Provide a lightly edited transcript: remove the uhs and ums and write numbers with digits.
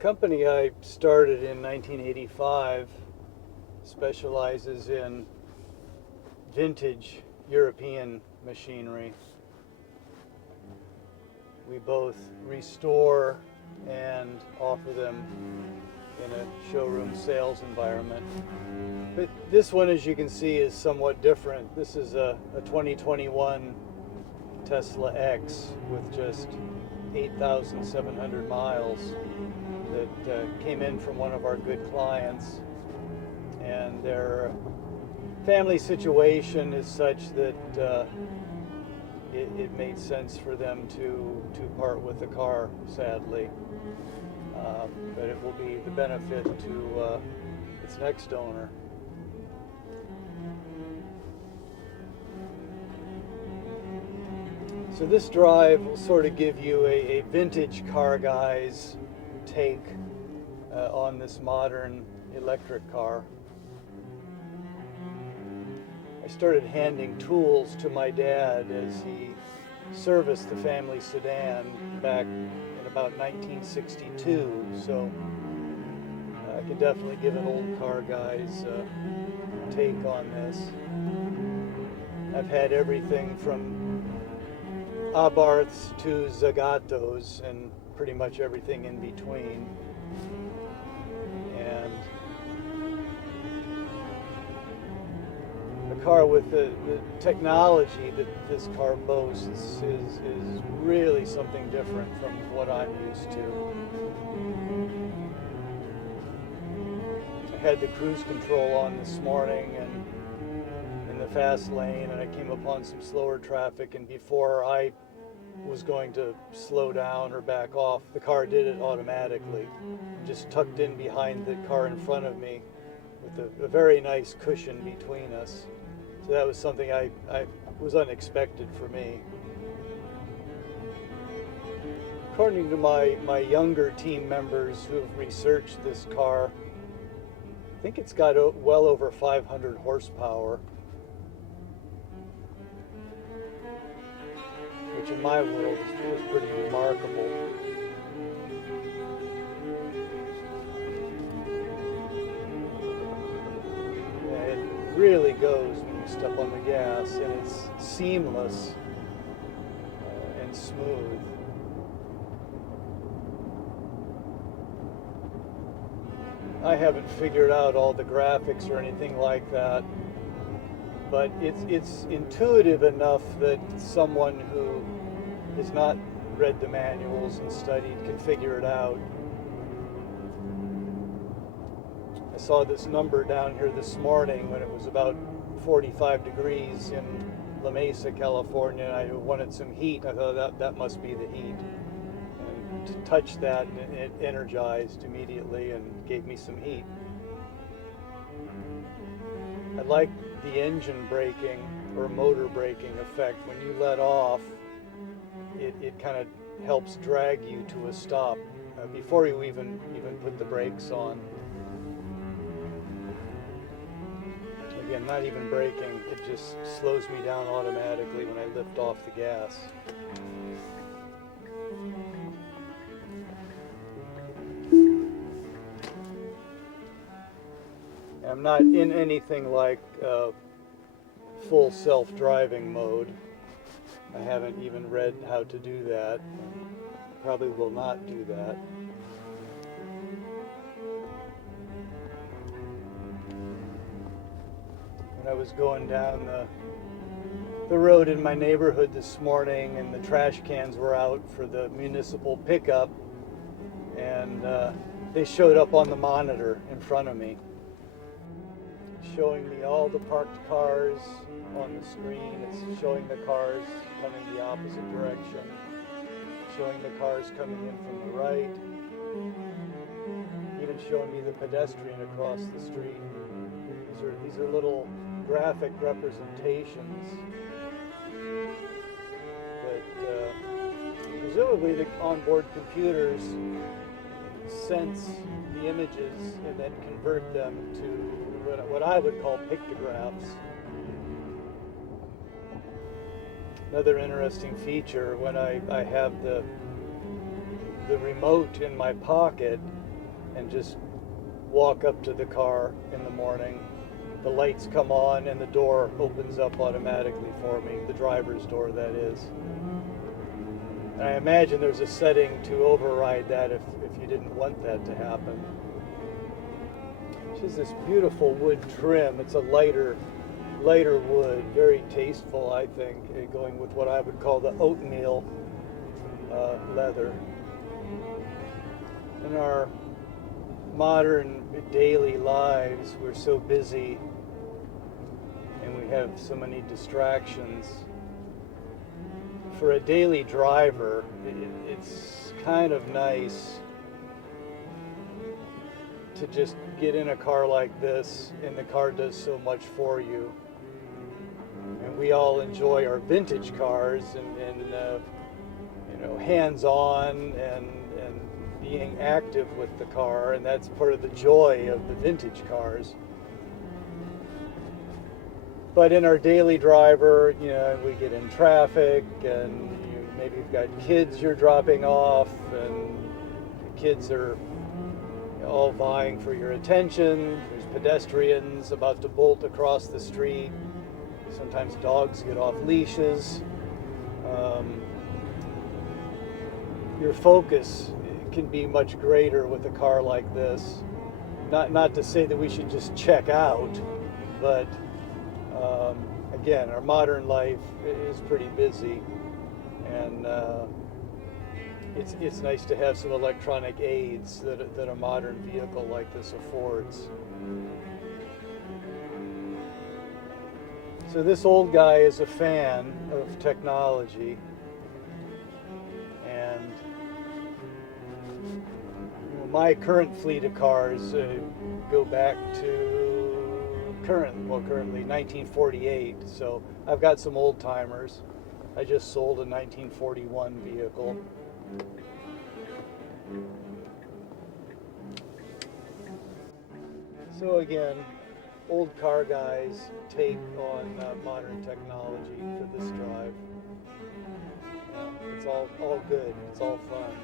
company I started in 1985 specializes in vintage European machinery. We both restore and offer them in a showroom sales environment. But this one, as you can see, is somewhat different. This is a 2021 Tesla X with just 8,700 miles that came in from one of our good clients. And their family situation is such that it made sense for them to part with the car, sadly. But it will be the benefit to its next owner. So this drive will sort of give you a vintage car guy's take on this modern electric car. I started handing tools to my dad as he serviced the family sedan back in about 1962, so I can definitely give an old car guy's take on this. I've had everything from Abarths to Zagatos and pretty much everything in between. And the car with the technology that this car boasts is really something different from what I'm used to. I had the cruise control on this morning and in the fast lane, and I came upon some slower traffic, and before I was going to slow down or back off, the car did it automatically, just tucked in behind the car in front of me with a very nice cushion between us. So that was something I was unexpected for me. According to my younger team members who have researched this car, I think it's got well over 500 horsepower, which in my world is pretty remarkable. Yeah, it really goes when you step on the gas, and it's seamless and smooth. I haven't figured out all the graphics or anything like that, but it's intuitive enough that someone who has not read the manuals and studied can figure it out. I saw this number down here this morning when it was about 45 degrees in La Mesa, California, and I wanted some heat. I thought that must be the heat. And to touch that, and it energized immediately and gave me some heat. I like the engine braking or motor braking effect. When you let off, it kind of helps drag you to a stop before you even put the brakes on. Again, not even braking, it just slows me down automatically when I lift off the gas. I'm not in anything like full self-driving mode. I haven't even read how to do that. Probably will not do that. When I was going down the road in my neighborhood this morning, and the trash cans were out for the municipal pickup, and they showed up on the monitor in front of me, showing me all the parked cars on the screen. It's showing the cars coming the opposite direction, showing the cars coming in from the right, even showing me the pedestrian across the street. These are little graphic representations that presumably the onboard computers sense the images and then convert them to what I would call pictographs. Another interesting feature, when I have the remote in my pocket, and just walk up to the car in the morning. The lights come on and the door opens up automatically for me, the driver's door, that is. And I imagine there's a setting to override that if you didn't want that to happen. It's just this beautiful wood trim. It's a lighter wood, very tasteful, I think, going with what I would call the oatmeal leather. In our modern daily lives, we're so busy and we have so many distractions. For a daily driver, it's kind of nice to just get in a car like this, and the car does so much for you. And we all enjoy our vintage cars and you know, hands-on and being active with the car, and that's part of the joy of the vintage cars. But in our daily driver, you know, we get in traffic, and maybe you've got kids you're dropping off, and the kids are all vying for your attention. There's pedestrians about to bolt across the street. Sometimes dogs get off leashes. Your focus can be much greater with a car like this. Not to say that we should just check out, but again, our modern life is pretty busy, and it's nice to have some electronic aids that a modern vehicle like this affords. So this old guy is a fan of technology, and my current fleet of cars go back to currently 1948. So I've got some old timers. I just sold a 1941 vehicle. So again, old car guys take on modern technology for this drive. It's all good. It's all fun.